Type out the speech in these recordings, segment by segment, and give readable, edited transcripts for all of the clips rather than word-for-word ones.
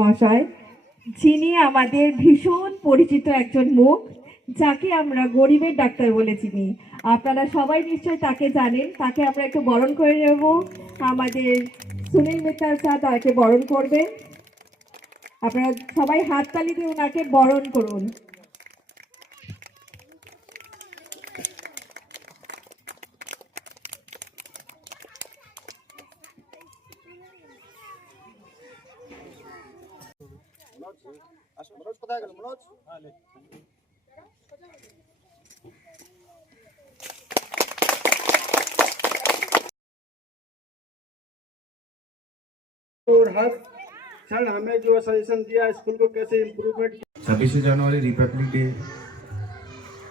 মহাশয়, যিনি আমাদের ভীষণ পরিচিত একজন মুখ, যাকে আমরা গরিবের ডাক্তার বলে চিনি। আপনারা সবাই নিশ্চয় তাকে জানেন। তাকে আমরা একটু বরণ করে নেব। আমাদের সুনীল মিত্তাল স্যার তাকে বরণ করবেন। আপনারা সবাই হাততালি দিয়ে ওনাকে বরণ করুন। मनोज কোথায় গেল? मनोज और हर सर हमें जो सजेशन दिया स्कूल को कैसे इम्प्रूवमेंट। 26 জানুয়ারি রিপাবলিক ডে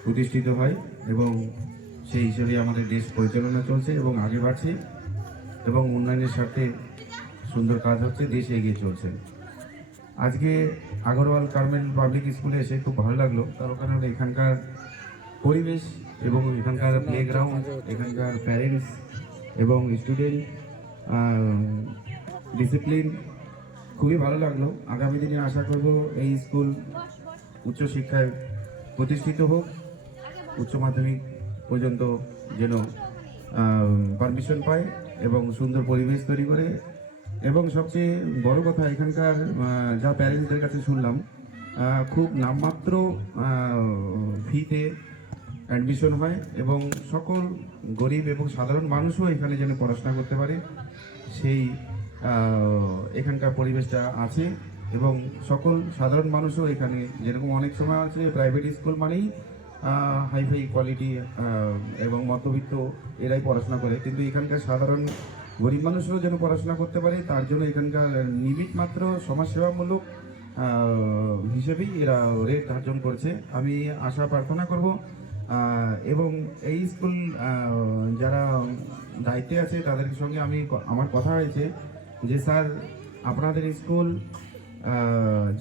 প্রতিষ্ঠিত হয় এবং সেই হিসেবে আমাদের দেশ পরিচালনা চলছে এবং আগে বাড়ছে এবং উন্নয়নের সাথে সুন্দর কাজ হচ্ছে, দেশ এগিয়ে চলছে। আজকে আগরওয়াল কারমেল পাবলিক স্কুলে এসে খুব ভালো লাগলো, তার কারণ এখানকার পরিবেশ এবং এখানকার প্লেগ্রাউন্ড, এখানকার প্যারেন্টস এবং স্টুডেন্ট ডিসিপ্লিন খুবই ভালো লাগলো। আগামী দিনে আশা করব এই স্কুল উচ্চশিক্ষায় প্রতিষ্ঠিত হোক, উচ্চ মাধ্যমিক পর্যন্ত যেন পারমিশন পায় এবং সুন্দর পরিবেশ তৈরি করে। এবং সবচেয়ে বড় কথা, এখানকার যা প্যারেন্টসদের কাছে শুনলাম, খুব নামমাত্র ফিতে অ্যাডমিশন হয় এবং সকল গরিব এবং সাধারণ মানুষও এখানে যেন পড়াশোনা করতে পারে সেই এখানকার পরিবেশটা আছে। এবং সকল সাধারণ মানুষও এখানে, যেরকম অনেক সময় আছে প্রাইভেট স্কুল মানেই হাইফাই কোয়ালিটি এবং মধ্যবিত্ত এরাই পড়াশোনা করে, কিন্তু এখানকার সাধারণ গরিব মানুষরাও যেন পড়াশোনা করতে পারে তার জন্য এখানকার নিমিট মাত্র সমাজসেবামূলক হিসেবেই এরা রেট ধার্য করছে। আমি আশা প্রার্থনা করব এবং এই স্কুল যারা দায়িত্বে আছে তাদের সঙ্গে আমার কথা হয়েছে যে স্যার আপনাদের স্কুল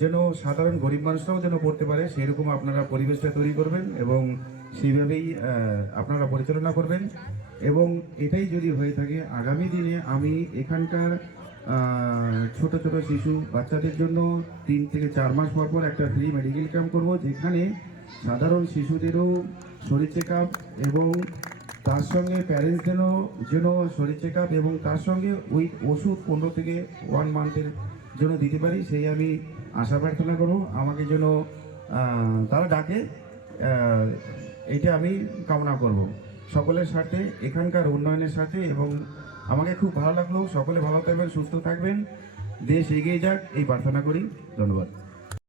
যেন সাধারণ গরিব মানুষরাও যেন পড়তে পারে সেরকম আপনারা পরিবেশটা তৈরি করবেন এবং সেইভাবেই আপনারা পরিচালনা করবেন। এবং এটাই যদি হয়ে থাকে আগামী দিনে আমি এখানকার ছোট ছোট শিশু বাচ্চাদের জন্য 3 থেকে 4 মাস পর পর একটা ফ্রি মেডিকেল ক্যাম্প করব, যেখানে সাধারণ শিশুদেরও শরীর চেক আপ এবং তার সঙ্গে প্যারেন্টসদেরও যেন শরীর চেক আপ এবং তার সঙ্গে ওই ওষুধ 15 থেকে 1 মান্থের জন্য দিতে পারি, সেই আমি আশা প্রার্থনা করব। আমাকে যেন তারা ডাকে, এইটা আমি কামনা করব সকলের স্বার্থে, এখানকার উন্নয়নের সাথে। এবং আমাকে খুব ভালো লাগলো। সকলে ভালো থাকবেন, সুস্থ থাকবেন, দেশ এগিয়ে যাক এই প্রার্থনা করি। ধন্যবাদ।